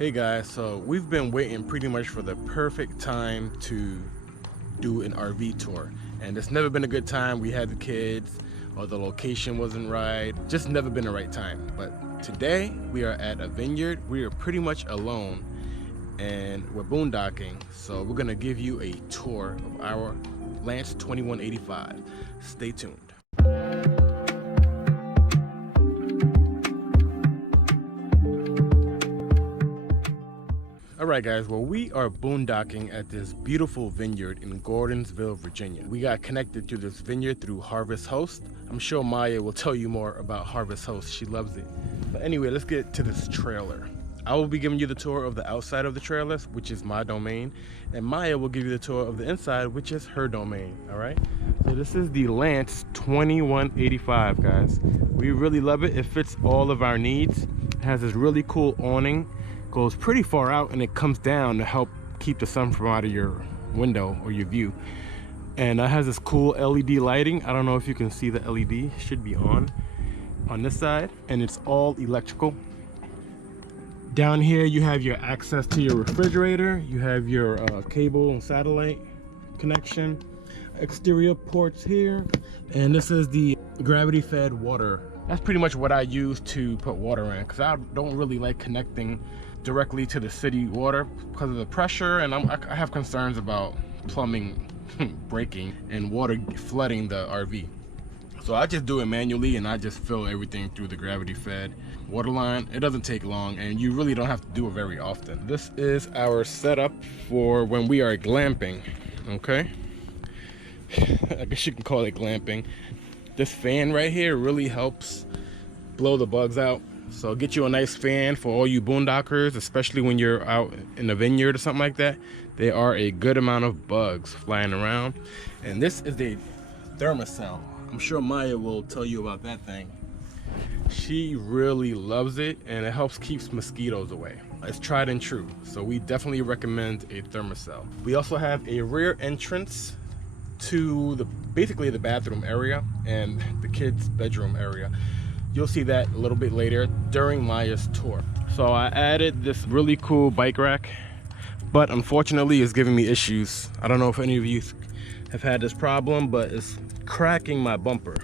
Hey guys, so we've been waiting pretty much for the perfect time to do an RV tour, and it's never been a good time. We had the kids, or the location wasn't right, just never been the right time. But today we are at a vineyard. We are pretty much alone and we're boondocking, so we're gonna give you a tour of our Lance 2185. Stay tuned. Alright guys, well, we are boondocking at this beautiful vineyard in Gordonsville, Virginia. We got connected to this vineyard through Harvest Host. I'm sure Maya will tell you more about Harvest Host. She loves it. But anyway, let's get to this trailer. I will be giving you the tour of the outside of the trailer, which is my domain, and Maya will give you the tour of the inside, which is her domain. Alright, so this is the Lance 2185, guys. We really love it. It fits all of our needs. It has this really cool awning, goes pretty far out, and it comes down to help keep the sun from out of your window or your view. And it has this cool LED lighting. I don't know if you can see the LED. It should be on this side, and it's all electrical. Down here you have your access to your refrigerator. You have your cable and satellite connection, exterior ports here, and this is the gravity fed water. That's pretty much what I use to put water in, because I don't really like connecting directly to the city water because of the pressure, and I have concerns about plumbing breaking and water flooding the RV. So I just do it manually, and I just fill everything through the gravity fed water line. It doesn't take long, and you really don't have to do it very often. This is our setup for when we are glamping, okay? I guess you can call it glamping. This fan right here really helps blow the bugs out. So get you a nice fan for all you boondockers, especially when you're out in the vineyard or something like that. There are a good amount of bugs flying around. And this is a Thermacell. I'm sure Maya will tell you about that thing. She really loves it, and it helps keep mosquitoes away. It's tried and true, so we definitely recommend a Thermacell. We also have a rear entrance to basically the bathroom area and the kids' bedroom area. You'll see that a little bit later during Maya's tour. So I added this really cool bike rack, but unfortunately it's giving me issues. I don't know if any of you have had this problem, but it's cracking my bumper.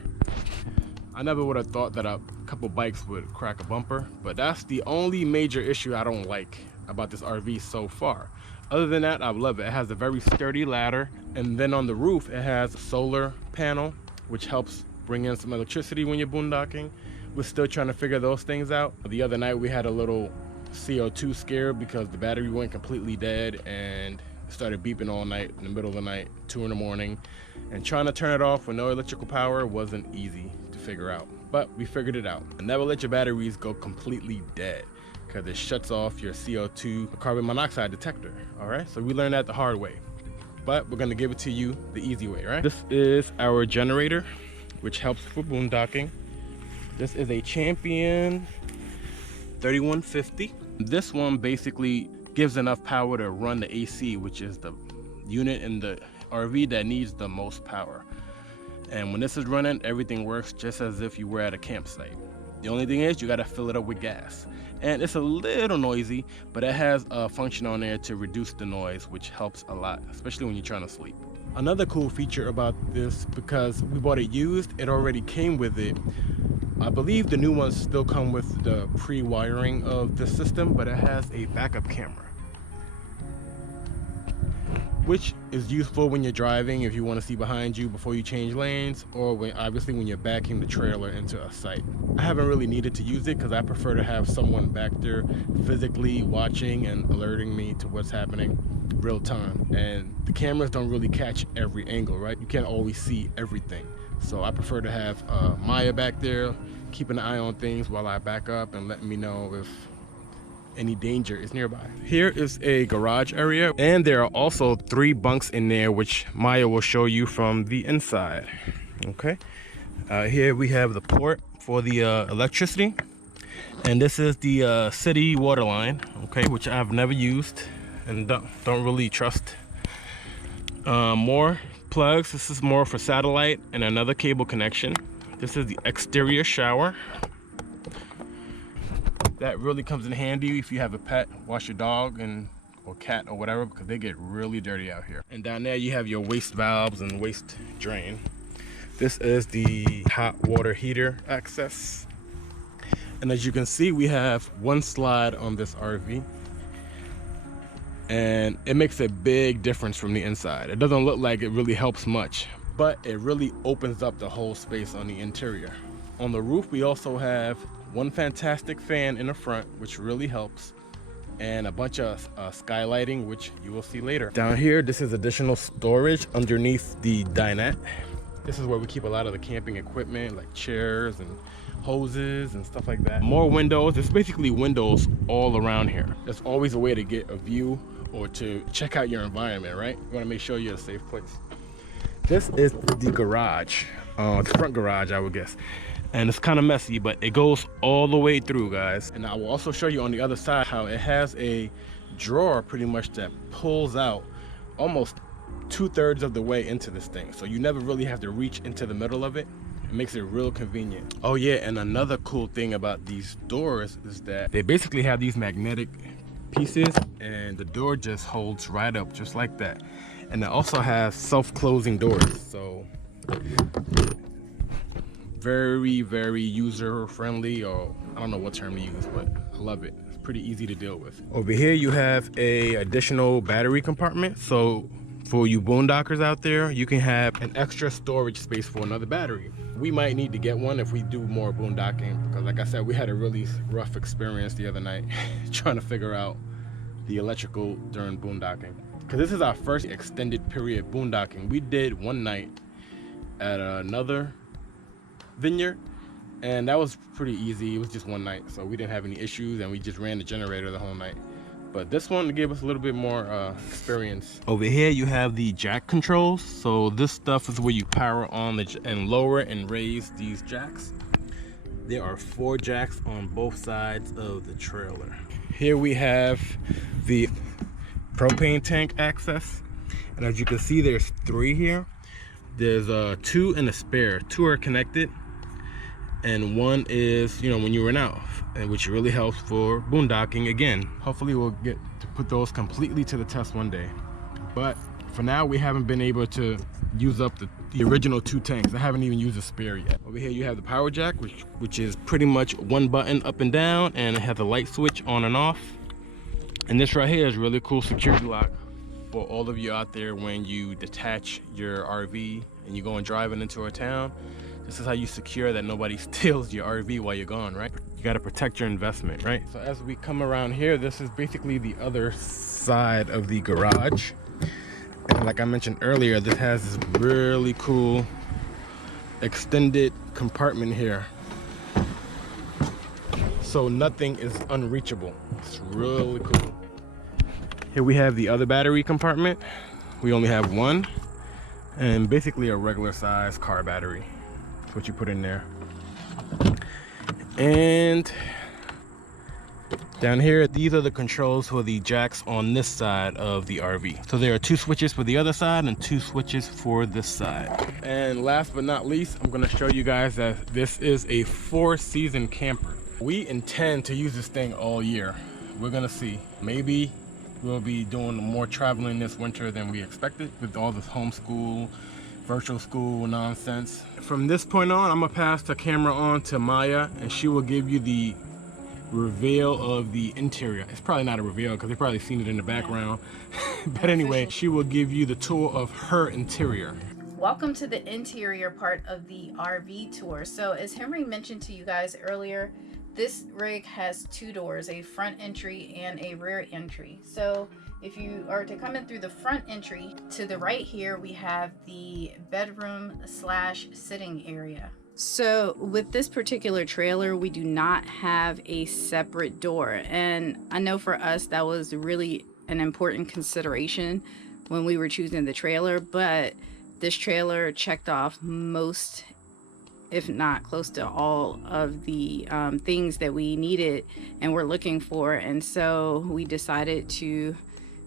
I never would have thought that a couple bikes would crack a bumper, but that's the only major issue I don't like about this RV so far. Other than that, I love it. It has a very sturdy ladder, and then on the roof it has a solar panel, which helps bring in some electricity when you're boondocking. We're still trying to figure those things out. The other night we had a little CO2 scare because the battery went completely dead and started beeping all night in the middle of the night, 2 in the morning. And trying to turn it off with no electrical power wasn't easy to figure out, but we figured it out. And never let your batteries go completely dead, because it shuts off your CO2 carbon monoxide detector. All right, so we learned that the hard way, but we're gonna give it to you the easy way, right? This is our generator, which helps for boondocking. This is a Champion 3150. This one basically gives enough power to run the AC, which is the unit in the RV that needs the most power. And when this is running, everything works just as if you were at a campsite. The only thing is you gotta fill it up with gas. And it's a little noisy, but it has a function on there to reduce the noise, which helps a lot, especially when you're trying to sleep. Another cool feature about this, because we bought it used, it already came with it. I believe the new ones still come with the pre-wiring of the system, but it has a backup camera, which is useful when you're driving if you want to see behind you before you change lanes, or obviously when you're backing the trailer into a site. I haven't really needed to use it because I prefer to have someone back there physically watching and alerting me to what's happening real time. And the cameras don't really catch every angle, right? You can't always see everything. So I prefer to have Maya back there keeping an eye on things while I back up and letting me know if any danger is nearby. Here is a garage area, and there are also 3 bunks in there, which Maya will show you from the inside. Okay, here we have the port for the electricity, and this is the city water line, okay, which I've never used and don't really trust. More plugs. This is more for satellite and another cable connection. This is the exterior shower. That really comes in handy if you have a pet. Wash your dog or cat or whatever, because they get really dirty out here. And down there you have your waste valves and waste drain. This is the hot water heater access. And as you can see, we have one slide on this RV. And it makes a big difference from the inside. It doesn't look like it really helps much, but it really opens up the whole space on the interior. On the roof, we also have one fantastic fan in the front, which really helps, and a bunch of skylighting, which you will see later. Down here, this is additional storage underneath the dinette. This is where we keep a lot of the camping equipment, like chairs and hoses and stuff like that. More windows. There's basically windows all around here. There's always a way to get a view or to check out your environment, right? You want to make sure you're in a safe place. This is the garage, the front garage, I would guess. And it's kind of messy, but it goes all the way through, guys. And I will also show you on the other side how it has a drawer pretty much that pulls out almost 2/3 of the way into this thing. So you never really have to reach into the middle of it. It makes it real convenient. Oh yeah, and another cool thing about these doors is that they basically have these magnetic pieces, and the door just holds right up just like that. And it also has self-closing doors, so very, very user friendly, or I don't know what term to use, but I love it. It's pretty easy to deal with. Over here you have a additional battery compartment, so for you boondockers out there, you can have an extra storage space for another battery. We might need to get one if we do more boondocking, because like I said, we had a really rough experience the other night trying to figure out the electrical during boondocking. Because this is our first extended period boondocking. We did one night at another vineyard, and that was pretty easy. It was just one night, so we didn't have any issues, and we just ran the generator the whole night. But this one gave us a little bit more experience. Over here you have the jack controls. So this stuff is where you power on and lower and raise these jacks. There are 4 jacks on both sides of the trailer. Here we have the propane tank access, and as you can see, there's 3 here. There's 2 and a spare. 2 are connected, and 1 is, you know, when you run out, and which really helps for boondocking. Again, hopefully we'll get to put those completely to the test one day, but for now we haven't been able to use up the original 2 tanks. I haven't even used a spare yet. Over here you have the power jack, which is pretty much 1 button up and down, and it has a light switch on and off. And this right here is really cool security lock for all of you out there when you detach your RV and you're going driving into a town. This is how you secure that nobody steals your RV while you're gone, right? You gotta protect your investment, right? So as we come around here, this is basically the other side of the garage. And like I mentioned earlier, this has this really cool extended compartment here. So nothing is unreachable. It's really cool. Here we have the other battery compartment. We only have 1, and basically a regular size car battery. That's what you put in there. And down here, these are the controls for the jacks on this side of the RV. So there are 2 switches for the other side and 2 switches for this side. And last but not least, I'm gonna show you guys that this is a 4-season camper. We intend to use this thing all year. We're gonna see. Maybe we'll be doing more traveling this winter than we expected with all this homeschool, virtual school nonsense. From this point on, I'm gonna pass the camera on to Maya, and she will give you the reveal of the interior. It's probably not a reveal because they've probably seen it in the background. But anyway, she will give you the tour of her interior. Welcome to the interior part of the RV tour. So as Henry mentioned to you guys earlier, this rig has 2 doors, a front entry and a rear entry. So if you are to come in through the front entry, to the right here, we have the bedroom / sitting area. So with this particular trailer, we do not have a separate door. And I know for us, that was really an important consideration when we were choosing the trailer, but this trailer checked off most, if not close to all of the things that we needed and were looking for. And so we decided to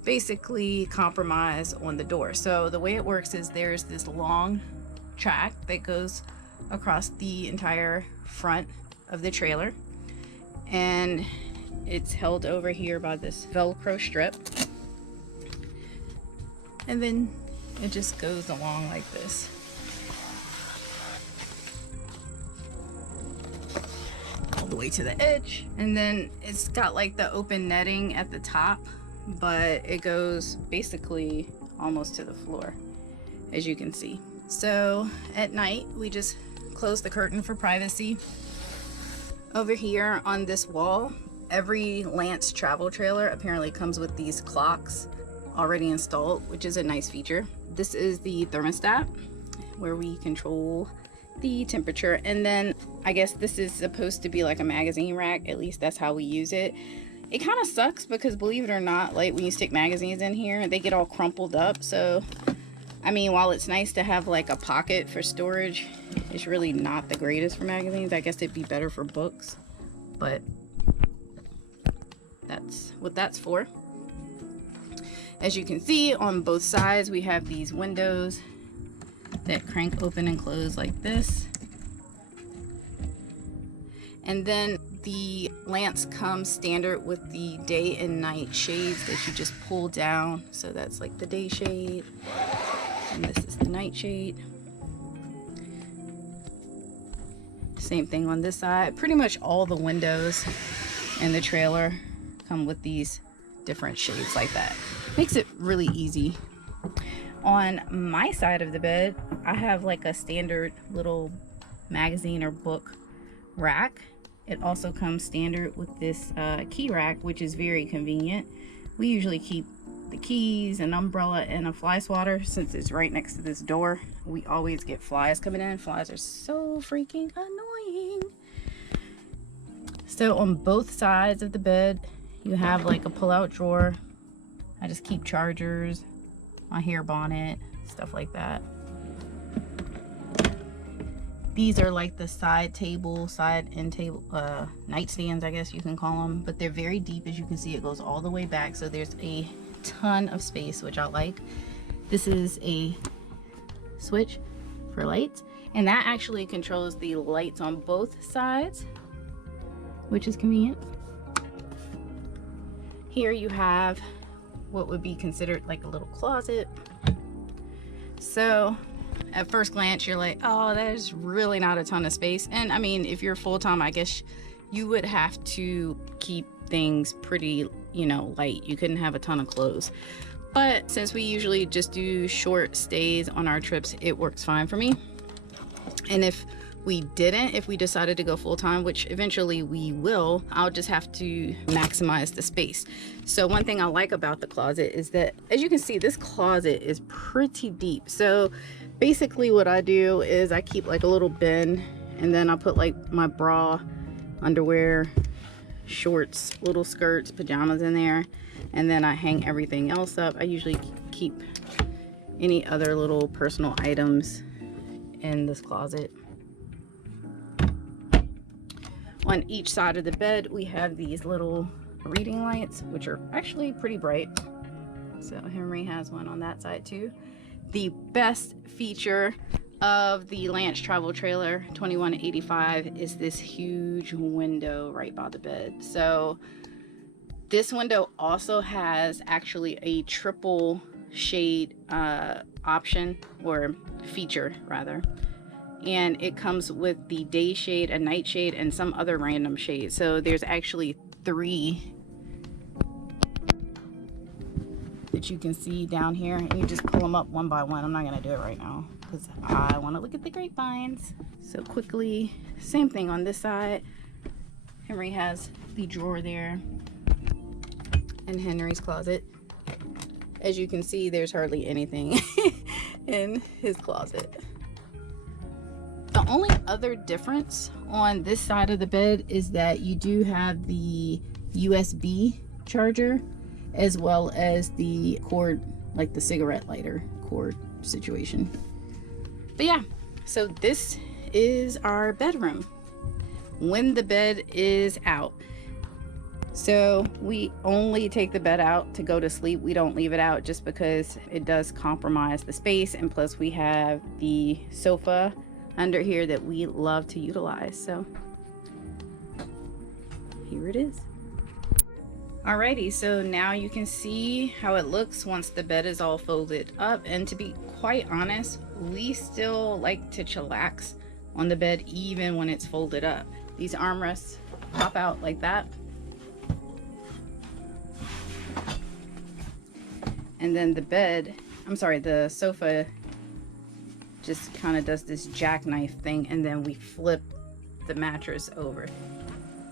basically compromise on the door. So the way it works is there's this long track that goes across the entire front of the trailer, and It's held over here by this Velcro strip. And then it just goes along like this. All the way to the edge. And then it's got like the open netting at the top, but it goes basically almost to the floor, as you can see. So at night, we just close the curtain for privacy. Over here on this wall, every Lance travel trailer apparently comes with these clocks already installed, which is a nice feature. This is the thermostat where we control the temperature, and then I guess this is supposed to be like a magazine rack. At least that's how we use it. It kind of sucks because, believe it or not, like when you stick magazines in here, they get all crumpled up. So I mean, while it's nice to have like a pocket for storage, it's really not the greatest for magazines. I guess it'd be better for books, but that's what that's for. As you can see, on both sides we have these windows that crank open and close like this. And then the Lance comes standard with the day and night shades that you just pull down. So that's like the day shade, and this is the night shade. Same thing on this side. Pretty much all the windows in the trailer come with these different shades like that. Makes it really easy. On my side of the bed, I have like a standard little magazine or book rack. It also comes standard with this key rack, which is very convenient. We usually keep the keys, an umbrella, and a fly swatter. Since it's right next to this door, we always get flies coming in. Flies are so freaking annoying. So on both sides of the bed, you have like a pull-out drawer. I just keep chargers, my hair bonnet, stuff like that. These are like the side end table, nightstands, I guess you can call them, but they're very deep. As you can see, it goes all the way back, so there's a ton of space, which I like. This is a switch for lights, and that actually controls the lights on both sides, which is convenient. Here you have what would be considered like a little closet. So at first glance, you're like, oh, there's really not a ton of space. And I mean, if you're full-time, I guess you would have to keep things pretty, you know, light. You couldn't have a ton of clothes. But since we usually just do short stays on our trips, it works fine for me. And if we decided to go full-time, which eventually we will, I'll just have to maximize the space. So one thing I like about the closet is that, as you can see, this closet is pretty deep. So basically what I do is I keep like a little bin, and then I put like my bra, underwear, shorts, little skirts, pajamas in there, and then I hang everything else up. I usually keep any other little personal items in this closet. On each side of the bed, we have these little reading lights, which are actually pretty bright. So Henry has one on that side too. The best feature of the Lance travel trailer 2185 is this huge window right by the bed. So this window also has actually a triple shade option, or feature rather. And it comes with the day shade, a night shade, and some other random shade. So there's actually 3 that you can see down here, and you just pull them up one by one. I'm not gonna do it right now because I want to look at the grapevines. So quickly, same thing on this side. Henry has the drawer there in Henry's closet. As you can see, there's hardly anything in his closet. The only other difference on this side of the bed is that you do have the USB charger, as well as the cord, like the cigarette lighter cord situation. But yeah, so this is our bedroom when the bed is out. So we only take the bed out to go to sleep. We don't leave it out just because it does compromise the space, and plus we have the sofa under here that we love to utilize. So here it is. Alrighty, so now you can see how it looks once the bed is all folded up. And to be quite honest, we still like to chillax on the bed even when it's folded up. These armrests pop out like that. And then the sofa just kind of does this jackknife thing, and then we flip the mattress over.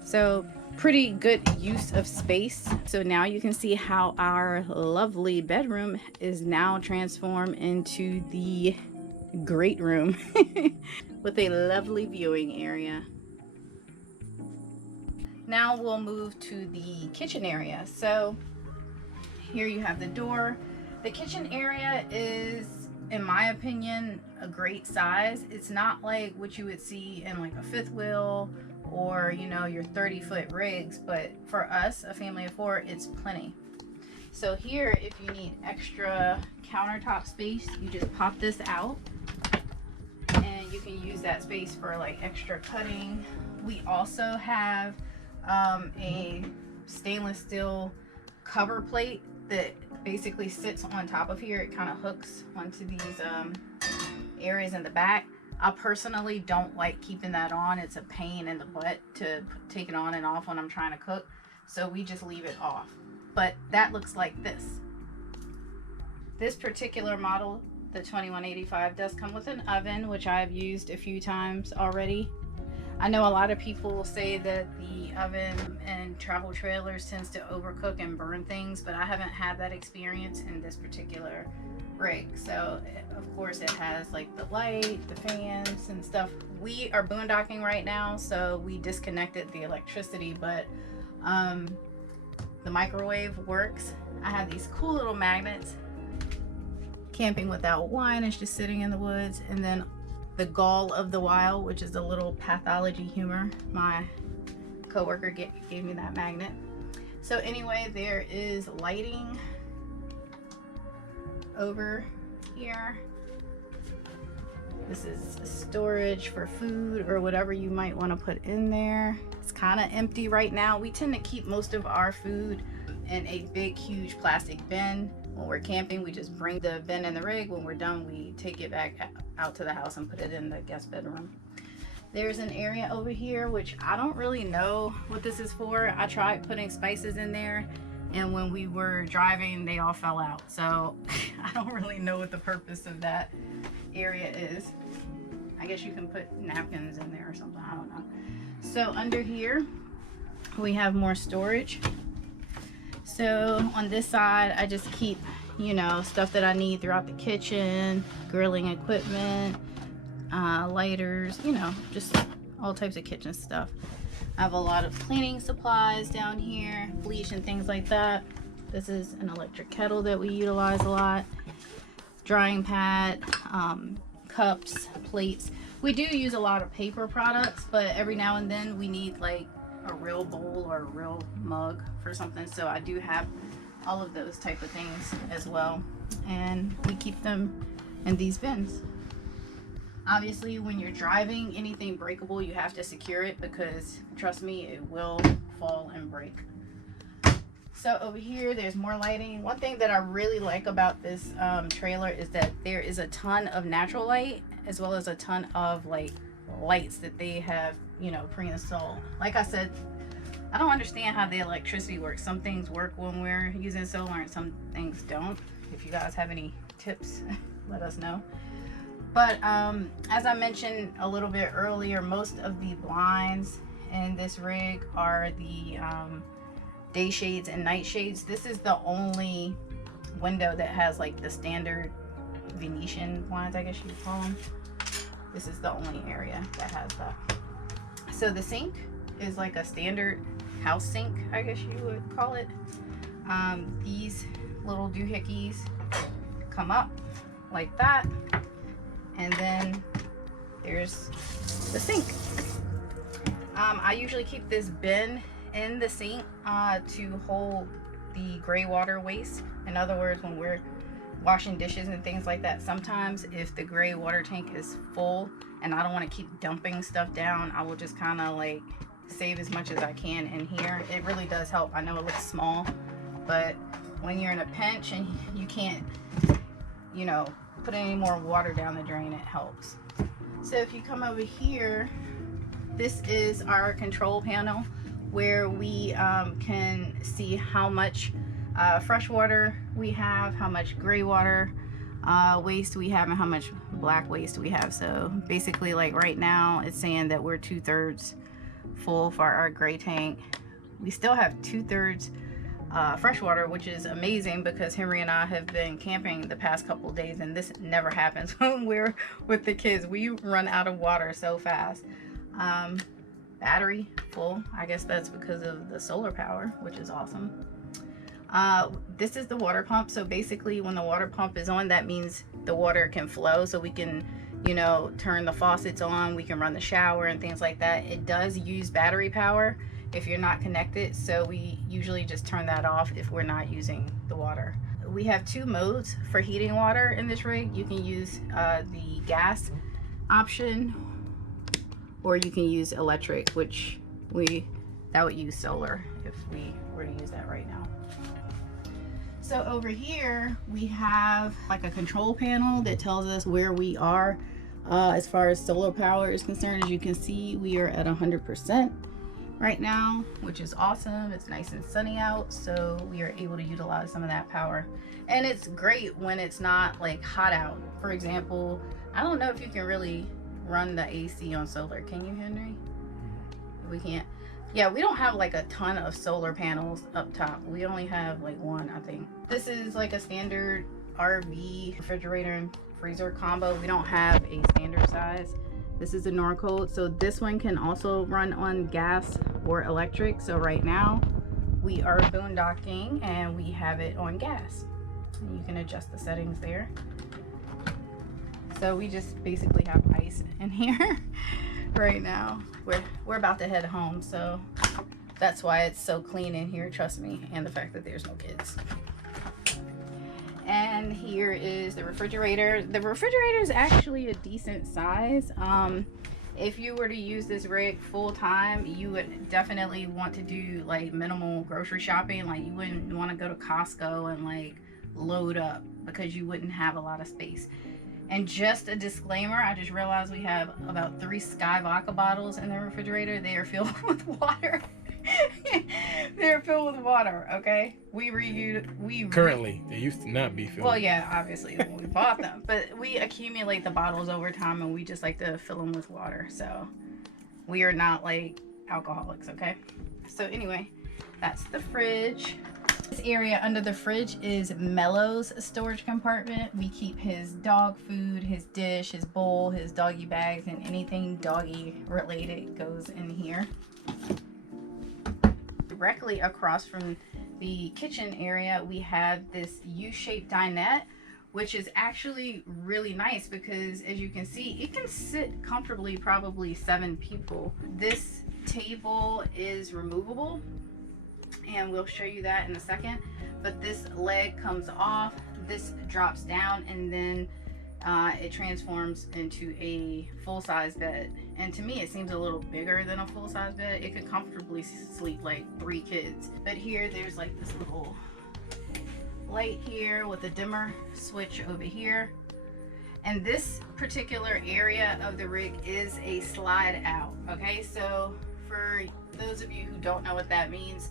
So pretty good use of space. So now you can see how our lovely bedroom is now transformed into the great room with a lovely viewing area. Now we'll move to the kitchen area. So here you have the door. The kitchen area is, in my opinion, a great size. It's not like what you would see in like a fifth wheel or, you know, your 30-foot rigs, but for us, a family of 4, it's plenty. So here, if you need extra countertop space, you just pop this out and you can use that space for like extra cutting. We also have a stainless steel cover plate that basically sits on top of here. It kind of hooks onto these areas in the back. I personally don't like keeping that on. It's a pain in the butt to take it on and off when I'm trying to cook, so we just leave it off. But that looks like this. This particular model, the 2185, does come with an oven, which I've used a few times already. I know a lot of people say that the oven and travel trailers tends to overcook and burn things, but I haven't had that experience in this particular rig. So of course it has like the light, the fans and stuff. We are boondocking right now, so we disconnected the electricity, but the microwave works. I have these cool little magnets. Camping Without Wine is just sitting in the woods. And then the Gall of the Wild, which is a little pathology humor. My coworker gave me that magnet. So anyway, there is lighting over here. This is storage for food or whatever you might want to put in there. It's kind of empty right now. We tend to keep most of our food in a big, huge plastic bin. When we're camping, we just bring the bin in the rig. When we're done, we take it back out to the house and put it in the guest bedroom. There's an area over here, which I don't really know what this is for. I tried putting spices in there, and when we were driving, they all fell out. So I don't really know what the purpose of that area is. I guess you can put napkins in there or something, I don't know. So under here, we have more storage. So on this side, I just keep, you know, stuff that I need throughout the kitchen, grilling equipment, lighters, you know, just all types of kitchen stuff. I have a lot of cleaning supplies down here, bleach and things like that. This is an electric kettle that we utilize a lot. Drying pad, cups, plates. We do use a lot of paper products, but every now and then we need like a real bowl or a real mug for something, so I do have all of those type of things as well, and we keep them in these bins. Obviously, when you're driving, anything breakable, you have to secure it, because trust me, it will fall and break. So over here, there's more lighting. One thing that I really like about this trailer is that there is a ton of natural light, as well as a ton of like lights that they have, you know, pre-installed. Like I said, I don't understand how the electricity works. Some things work when we're using solar and some things don't. If you guys have any tips, let us know. But as I mentioned a little bit earlier, most of the blinds in this rig are the day shades and night shades. This is the only window that has like the standard Venetian blinds, I guess you would call them. This is the only area that has that. So the sink is like a standard house sink, I guess you would call it. These little doohickeys come up like that, and then there's the sink. I usually keep this bin in the sink to hold the gray water waste. In other words, when we're washing dishes and things like that, sometimes if the gray water tank is full and I don't want to keep dumping stuff down, I will just kind of like save as much as I can in here. It really does help. I know it looks small, but when you're in a pinch and you can't, you know, put any more water down the drain, it helps. So if you come over here, this is our control panel where we can see how much fresh water we have, how much gray water waste we have, and how much black waste we have. So basically, like right now, it's saying that we're 2/3 full for our gray tank. We still have 2/3 fresh water, which is amazing because Henry and I have been camping the past couple of days, and this never happens when we're with the kids. We run out of water so fast. Battery full. I guess that's because of the solar power, which is awesome. This is the water pump. So basically when the water pump is on, that means the water can flow, so we can, you know, turn the faucets on, we can run the shower and things like that. It does use battery power if you're not connected, so we usually just turn that off if we're not using the water. We have 2 modes for heating water in this rig. You can use the gas option, or you can use electric, which that would use solar if we were to use that right now. So over here we have like a control panel that tells us where we are as far as solar power is concerned. As you can see, we are at 100% right now, which is awesome. It's nice and sunny out, so we are able to utilize some of that power. And it's great when it's not like hot out. For example, I don't know if you can really run the AC on solar. Can you, Henry? We can't. Yeah, we don't have like a ton of solar panels up top. We only have like 1, I think. This is like a standard RV refrigerator and freezer combo. We don't have a standard size. This is a Norcold. So this one can also run on gas or electric. So right now we are boondocking and we have it on gas. And you can adjust the settings there. So we just basically have ice in here right now. We're about to head home, so that's why it's so clean in here, trust me, and the fact that there's no kids. And here is the refrigerator. The refrigerator is actually a decent size. If you were to use this rig full time, you would definitely want to do like minimal grocery shopping. Like you wouldn't want to go to Costco and like load up because you wouldn't have a lot of space. And just a disclaimer, I just realized we have about 3 Sky Vodka bottles in the refrigerator. They are filled with water. They're filled with water, okay? Currently, they used to not be filled. Well, yeah, obviously when we bought them. But we accumulate the bottles over time and we just like to fill them with water. So we are not like alcoholics, okay? So anyway, that's the fridge. This area under the fridge is Mellow's storage compartment. We keep his dog food, his dish, his bowl, his doggy bags, and anything doggy related goes in here. Directly across from the kitchen area, we have this U-shaped dinette, which is actually really nice because as you can see, it can sit comfortably, probably 7 people. This table is removable, and we'll show you that in a second, but this leg comes off, this drops down, and then it transforms into a full-size bed. And to me it seems a little bigger than a full-size bed. It could comfortably sleep like 3 kids. But here there's like this little light here with a dimmer switch over here, and this particular area of the rig is a slide out. Okay, so for those of you who don't know what that means,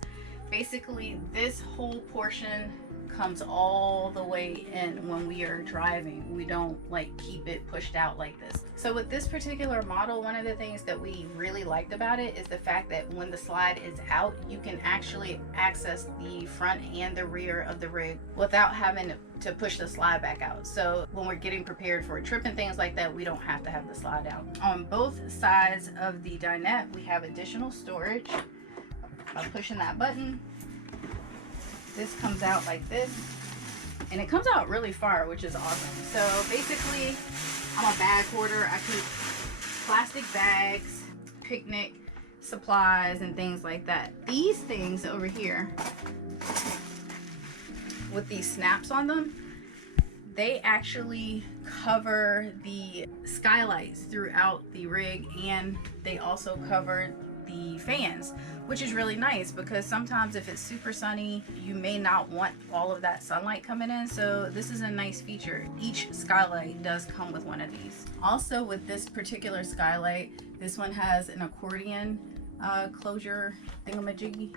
basically this whole portion comes all the way in when we are driving. We don't like keep it pushed out like this. So with this particular model, one of the things that we really liked about it is the fact that when the slide is out, you can actually access the front and the rear of the rig without having to push the slide back out. So when we're getting prepared for a trip and things like that, we don't have to have the slide out. On both sides of the dinette, we have additional storage. By pushing that button, this comes out like this, and it comes out really far, which is awesome. So basically, I'm a bag hoarder. I keep plastic bags, picnic supplies, and things like that. These things over here with these snaps on them, they actually cover the skylights throughout the rig, and they also cover the fans, which is really nice because sometimes if it's super sunny, you may not want all of that sunlight coming in. So this is a nice feature. Each skylight does come with one of these. Also with this particular skylight, this one has an accordion closure thingamajiggy.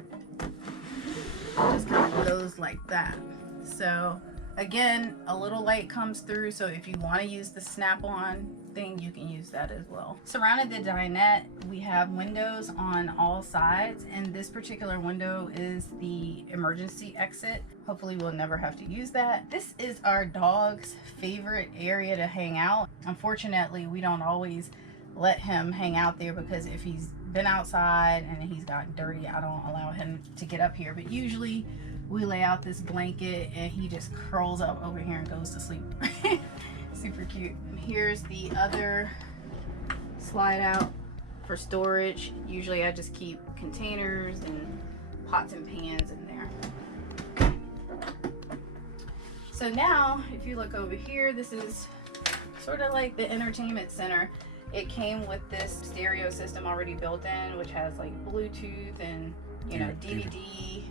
Just kind of goes like that. So again, a little light comes through, so if you want to use the snap-on thing, you can use that as well. Surrounded the dinette, we have windows on all sides, and this particular window is the emergency exit. Hopefully we'll never have to use that. This is our dog's favorite area to hang out. Unfortunately, we don't always let him hang out there because if he's been outside and he's gotten dirty, I don't allow him to get up here. But usually we lay out this blanket and he just curls up over here and goes to sleep. Super cute. And here's the other slide out for storage. Usually I just keep containers and pots and pans in there. So now if you look over here, this is sort of like the entertainment center. It came with this stereo system already built in, which has like Bluetooth and, you know, DVD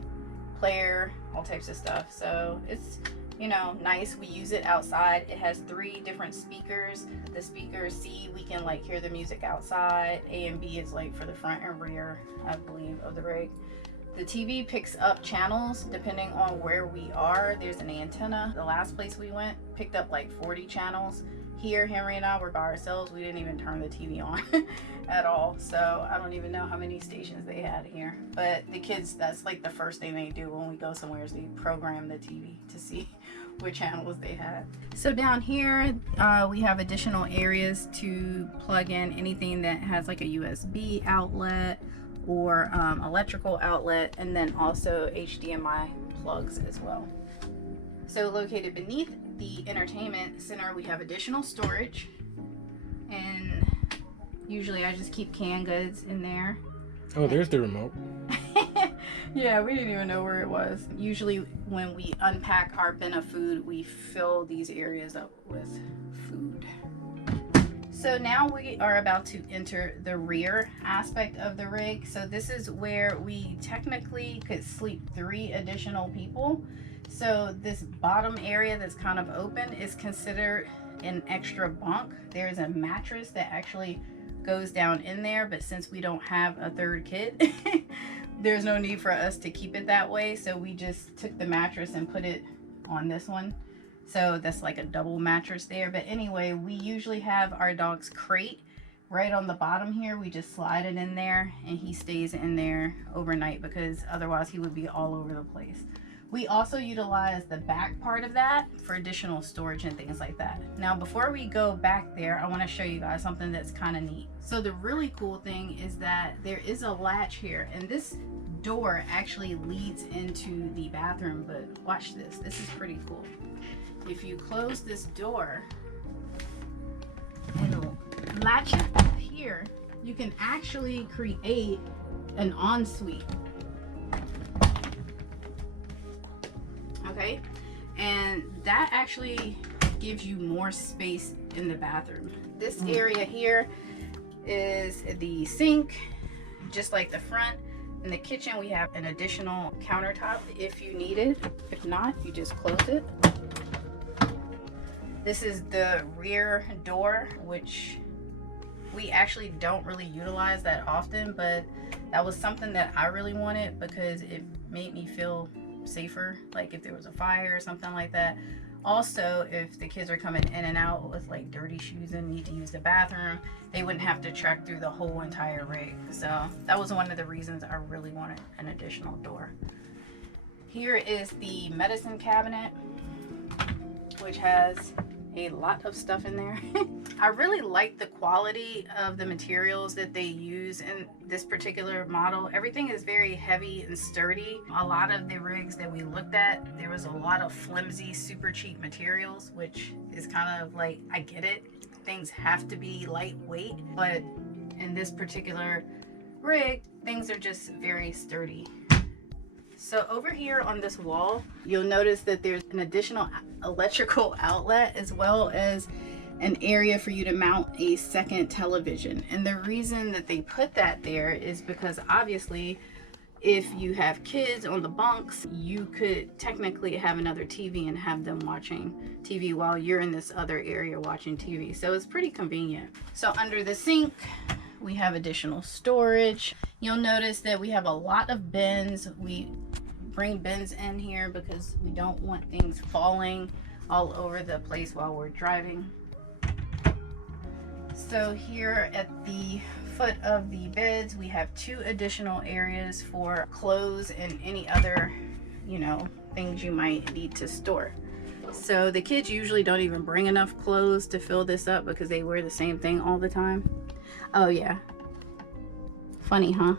player, all types of stuff. So it's, you know, nice. We use it outside. It has 3 different speakers. The speaker C, we can like hear the music outside. A and B is like for the front and rear, I believe, of the rig. The TV picks up channels depending on where we are. There's an antenna. The last place we went picked up like 40 channels. Here, Henry and I were by ourselves. We didn't even turn the TV on at all. So I don't even know how many stations they had here. But the kids, that's like the first thing they do when we go somewhere is they program the TV to see what channels they had. So down here, we have additional areas to plug in anything that has like a USB outlet or electrical outlet, and then also HDMI plugs as well. So located beneath the entertainment center, we have additional storage, and usually I just keep canned goods in there. Oh, there's the remote. Yeah, we didn't even know where it was. Usually when we unpack our bin of food, we fill these areas up with food. So now we are about to enter the rear aspect of the rig. So this is where we technically could sleep 3 additional people. So this bottom area that's kind of open is considered an extra bunk. There's a mattress that actually goes down in there, but since we don't have a 3rd kid, there's no need for us to keep it that way. So we just took the mattress and put it on this one. So that's like a double mattress there. But anyway, we usually have our dog's crate right on the bottom here. We just slide it in there and he stays in there overnight because otherwise he would be all over the place. We also utilize the back part of that for additional storage and things like that. Now, before we go back there, I want to show you guys something that's kind of neat. So the really cool thing is that there is a latch here, and this door actually leads into the bathroom, but watch this. This is pretty cool. If you close this door and latch it here, you can actually create an ensuite. Okay, and that actually gives you more space in the bathroom. This area here is the sink, just like the front. In the kitchen, we have an additional countertop if you need it. If not, you just close it. This is the rear door, which we actually don't really utilize that often, but that was something that I really wanted because it made me feel safer, like if there was a fire or something like that. Also, if the kids are coming in and out with like dirty shoes and need to use the bathroom, they wouldn't have to trek through the whole entire rig. So that was one of the reasons I really wanted an additional door. Here is the medicine cabinet, which has a lot of stuff in there. I really like the quality of the materials that they use in this particular model. Everything is very heavy and sturdy. A lot of the rigs that we looked at, there was a lot of flimsy, super cheap materials, which is kind of like, I get it. Things have to be lightweight, but in this particular rig, things are just very sturdy. So over here on this wall, you'll notice that there's an additional electrical outlet as well as an area for you to mount a second television. And the reason that they put that there is because obviously if you have kids on the bunks, you could technically have another TV and have them watching TV while you're in this other area watching TV. So it's pretty convenient. So under the sink, we have additional storage. You'll notice that we have a lot of bins. We bring bins in here because we don't want things falling all over the place while we're driving. So here at the foot of the beds, we have 2 additional areas for clothes and any other, you know, things you might need to store. So the kids usually don't even bring enough clothes to fill this up because they wear the same thing all the time. Oh yeah. Funny, huh?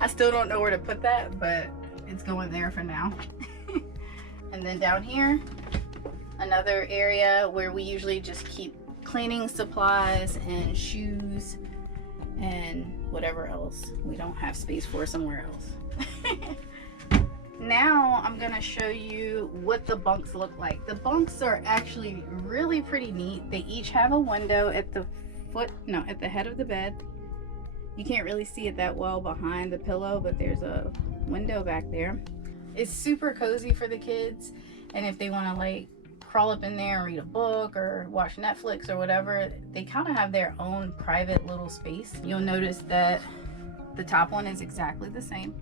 I still don't know where to put that, but it's going there for now. And then down here, another area where we usually just keep cleaning supplies and shoes and whatever else we don't have space for somewhere else. Now I'm gonna show you what the bunks look like. The bunks are actually really pretty neat. They each have a window at the at the head of the bed. You can't really see it that well behind the pillow, but there's a window back there. It's super cozy for the kids, and if they want to like crawl up in there and read a book or watch Netflix or whatever, they kind of have their own private little space. You'll notice that the top one is exactly the same,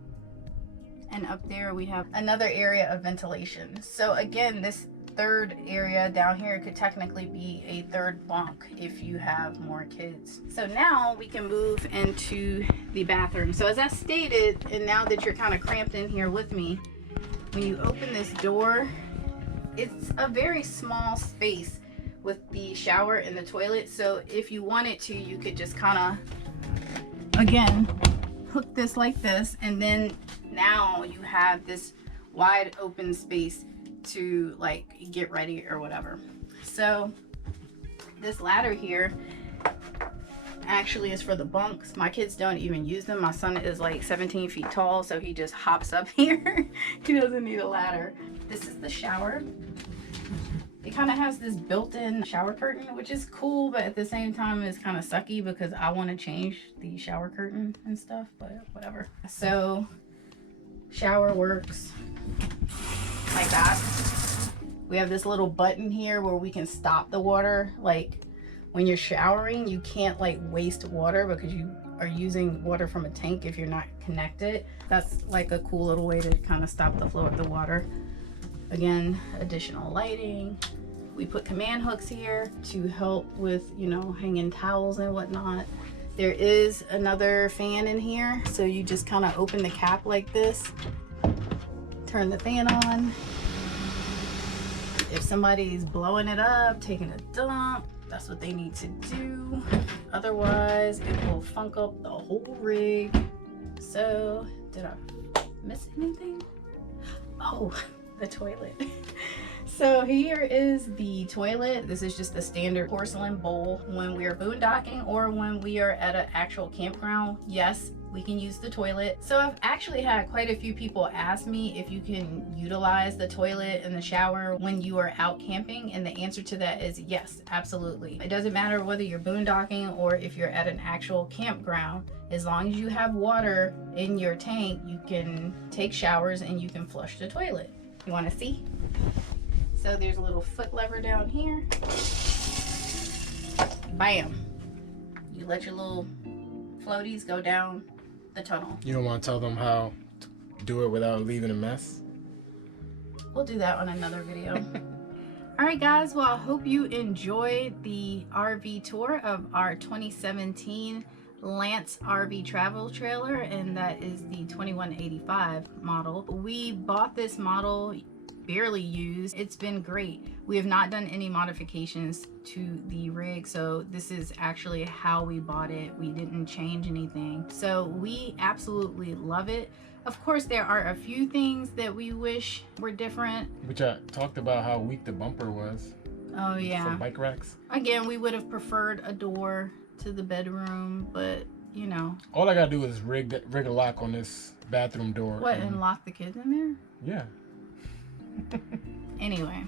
and up there we have another area of ventilation. So again, this third area down here could technically be a third bunk if you have more kids. So now we can move into the bathroom. So as I stated, and now that you're kind of cramped in here with me, when you open this door, it's a very small space with the shower and the toilet. So if you wanted to, you could just kind of, again, hook this like this, and then now you have this wide open space to like get ready or whatever. So this ladder here actually is for the bunks. My kids don't even use them. My son is like 17 feet tall, so he just hops up here. He doesn't need a ladder. This is the shower. It kind of has this built-in shower curtain, which is cool, but at the same time it's kind of sucky because I want to change the shower curtain and stuff, but whatever. So shower works like that. We have this little button here where we can stop the water. Like when you're showering, you can't like waste water because you are using water from a tank if you're not connected. That's like a cool little way to kind of stop the flow of the water. Again, additional lighting. We put command hooks here to help with, you know, hanging towels and whatnot. There is another fan in here, so you just kind of open the cap like this, turn the fan on. If somebody's blowing it up, taking a dump, that's what they need to do. Otherwise, it will funk up the whole rig. So, did I miss anything? Oh, the toilet. So here is the toilet. This is just the standard porcelain bowl. When we are boondocking or when we are at an actual campground, yes, we can use the toilet. So I've actually had quite a few people ask me if you can utilize the toilet and the shower when you are out camping, and the answer to that is yes, absolutely. It doesn't matter whether you're boondocking or if you're at an actual campground. As long as you have water in your tank, you can take showers and you can flush the toilet. You want to see? So there's a little foot lever down here. Bam. You let your little floaties go down the tunnel. You don't want to tell them how to do it without leaving a mess? We'll do that on another video. All right, guys. Well, I hope you enjoyed the RV tour of our 2017 Lance RV travel trailer, and that is the 2185 model. We bought this model barely used. It's been great. We have not done any modifications to the rig, so this is actually how we bought it. We didn't change anything, so we absolutely love it. Of course, there are a few things that we wish were different. Which I talked about how weak the bumper was. Oh yeah, for bike racks. Again, we would have preferred a door to the bedroom, but you know, all I gotta do is rig a lock on this bathroom door. What, and lock the kids in there? Yeah. Anyway,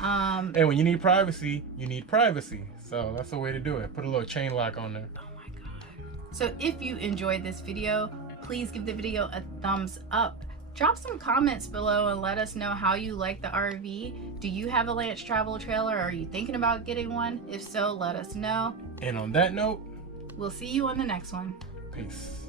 And when you need privacy, you need privacy. So that's the way to do it. Put a little chain lock on there. Oh my God. So if you enjoyed this video, please give the video a thumbs up. Drop some comments below and let us know how you like the RV. Do you have a Lance travel trailer? Are you thinking about getting one? If so, let us know. And on that note, We'll see you on the next one. peace.